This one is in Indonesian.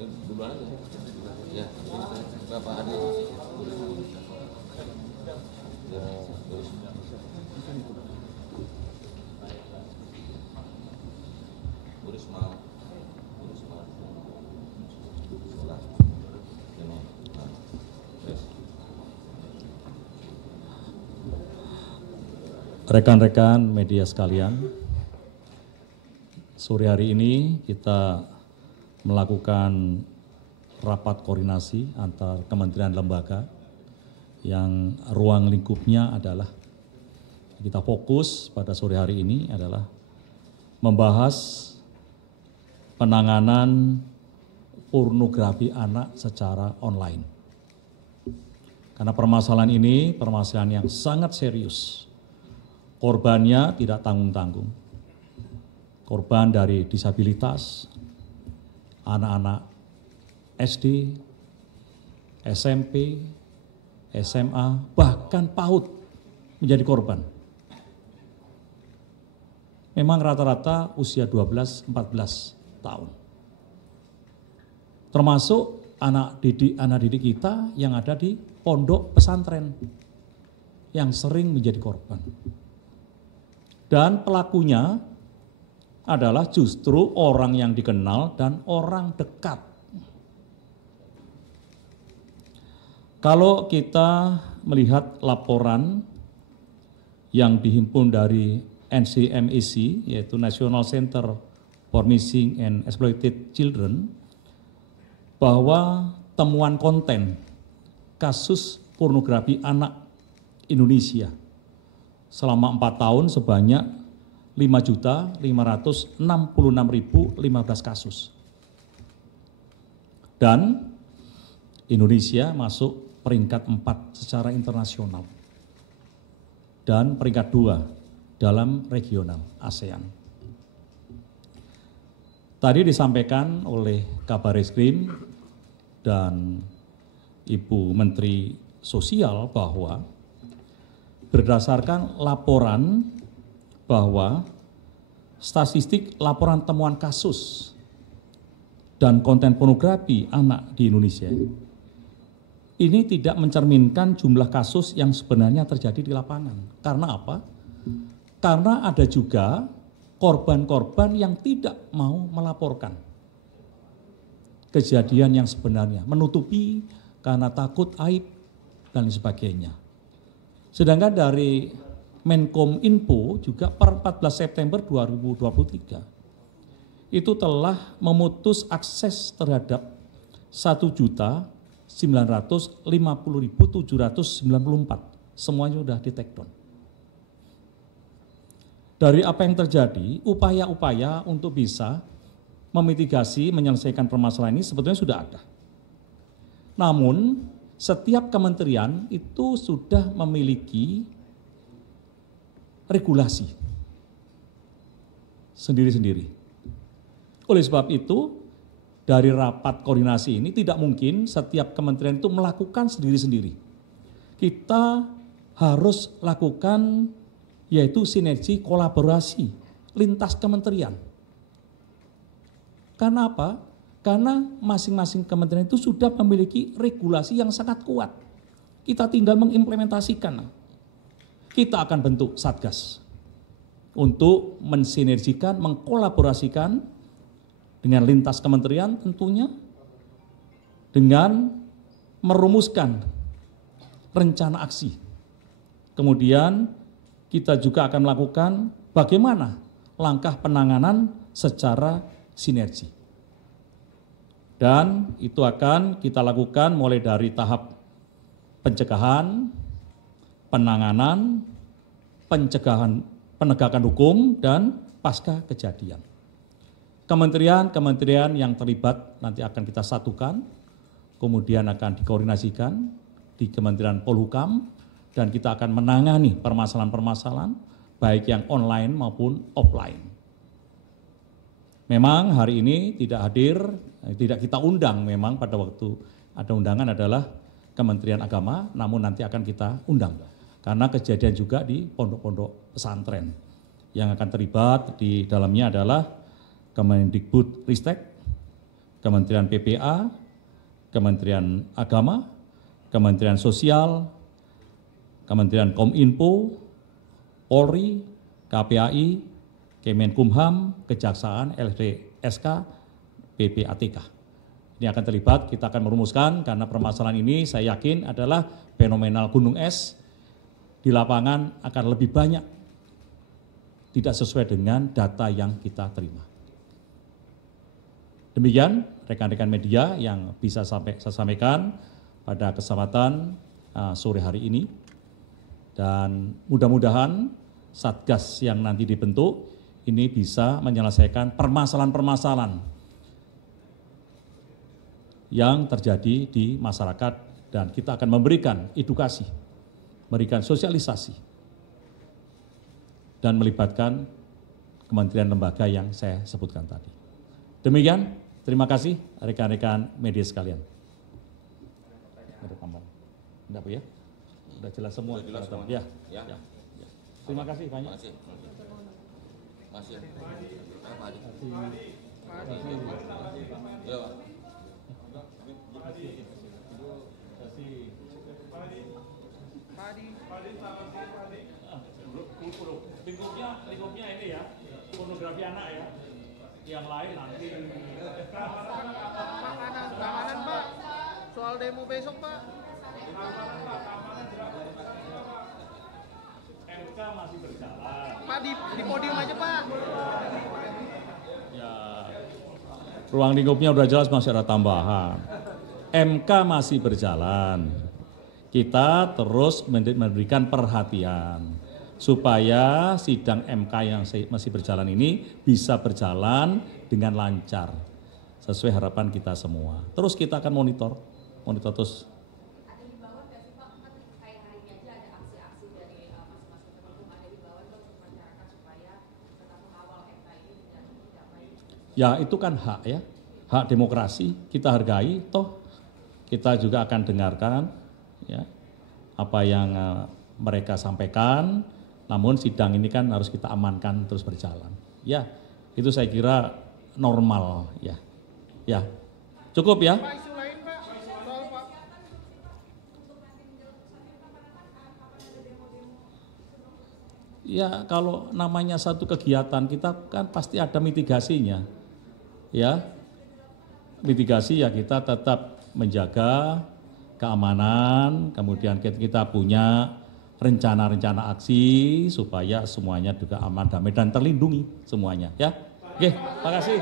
Duluan aja. Ya, Bapak Adi. Ya, terus. Burisma. Rekan-rekan media sekalian, sore hari ini kita melakukan rapat koordinasi antar kementerian lembaga yang ruang lingkupnya adalah kita fokus pada sore hari ini adalah membahas penanganan pornografi anak secara online. Karena permasalahan ini permasalahan yang sangat serius. Korbannya tidak tanggung-tanggung. Korban dari disabilitas, anak-anak SD, SMP, SMA, bahkan PAUD menjadi korban. Memang rata-rata usia 12-14 tahun. Termasuk anak didik kita yang ada di pondok pesantren yang sering menjadi korban. Dan pelakunya adalah justru orang yang dikenal dan orang dekat. Kalau kita melihat laporan yang dihimpun dari NCMEC, yaitu National Center for Missing and Exploited Children, bahwa temuan konten kasus pornografi anak Indonesia selama 4 tahun sebanyak 5.566.015 kasus. Dan Indonesia masuk peringkat 4 secara internasional dan peringkat 2 dalam regional ASEAN. Tadi disampaikan oleh Kabar Eskrim dan Ibu Menteri Sosial bahwa berdasarkan laporan bahwa statistik laporan temuan kasus dan konten pornografi anak di Indonesia ini tidak mencerminkan jumlah kasus yang sebenarnya terjadi di lapangan. Karena apa? Karena ada juga korban-korban yang tidak mau melaporkan kejadian yang sebenarnya, menutupi karena takut aib dan sebagainya. Sedangkan dari Menkominfo juga per 14 September 2023 itu telah memutus akses terhadap 1.950.794, semuanya sudah di-take down. Dari apa yang terjadi, upaya-upaya untuk bisa memitigasi, menyelesaikan permasalahan ini sebetulnya sudah ada. Namun, setiap kementerian itu sudah memiliki regulasi sendiri-sendiri. Oleh sebab itu, dari rapat koordinasi ini tidak mungkin setiap kementerian itu melakukan sendiri-sendiri. Kita harus lakukan yaitu sinergi kolaborasi lintas kementerian. Karena apa? Karena masing-masing kementerian itu sudah memiliki regulasi yang sangat kuat. Kita tinggal mengimplementasikan. Kita akan bentuk Satgas untuk mensinergikan, mengkolaborasikan dengan lintas kementerian tentunya, dengan merumuskan rencana aksi. Kemudian kita juga akan melakukan bagaimana langkah penanganan secara sinergi. Dan itu akan kita lakukan mulai dari tahap pencegahan, penanganan, penegakan hukum, dan pasca kejadian. Kementerian-kementerian yang terlibat nanti akan kita satukan, kemudian akan dikoordinasikan di Kementerian Polhukam, dan kita akan menangani permasalahan-permasalahan baik yang online maupun offline. Memang hari ini tidak hadir, tidak kita undang memang pada waktu ada undangan adalah Kementerian Agama, namun nanti akan kita undang. Karena kejadian juga di pondok-pondok pesantren. Yang akan terlibat di dalamnya adalah Kemendikbud Ristek, Kementerian PPA, Kementerian Agama, Kementerian Sosial, Kementerian Kominfo, Polri, KPAI, Kemenkumham, Kejaksaan, LPSK, PPATK. Ini akan terlibat, kita akan merumuskan karena permasalahan ini saya yakin adalah fenomenal gunung es di lapangan akan lebih banyak, tidak sesuai dengan data yang kita terima. Demikian rekan-rekan media yang bisa saya sampaikan pada kesempatan sore hari ini. Dan mudah-mudahan Satgas yang nanti dibentuk ini bisa menyelesaikan permasalahan-permasalahan yang terjadi di masyarakat dan kita akan memberikan edukasi, memberikan sosialisasi dan melibatkan kementerian lembaga yang saya sebutkan tadi. Demikian, terima kasih rekan-rekan media sekalian. Ada tambahan? Enggak, Bu ya? Sudah jelas semua. Sudah jelas semua. Ya. Ya. Ya. Terima kasih banyak. Masih. Masih. Pak Adi. Ya, Pak. Lingkupnya ini ya, pornografi anak ya. Yang lain nanti. Makanan Pak, soal demo besok Pak. MK masih berjalan. Pak di podium aja Pak. Ya, ruang lingkupnya udah jelas masih ada tambahan. MK masih berjalan. Kita terus memberikan perhatian supaya sidang MK yang masih berjalan ini bisa berjalan dengan lancar sesuai harapan kita semua. Terus kita akan monitor terus. Ada himbauan nggak sih Pak, kan kayak hari ini aja ada aksi-aksi dari masing-masing teman-teman, ada himbauan nggak untuk masyarakat supaya tetap mengawal MK ini dan tidak baik? Ya itu kan hak ya, hak demokrasi kita hargai. Toh kita juga akan dengarkan ya apa yang mereka sampaikan. Namun sidang ini kan harus kita amankan terus berjalan. Ya, itu saya kira normal ya. Ya, cukup ya. Pak isu lain Pak, soal Pak. Ya, kalau namanya satu kegiatan kita kan pasti ada mitigasinya. Ya, mitigasi ya kita tetap menjaga keamanan, kemudian kita punya rencana-rencana aksi supaya semuanya juga aman, damai dan terlindungi semuanya ya. Oke, terima kasih.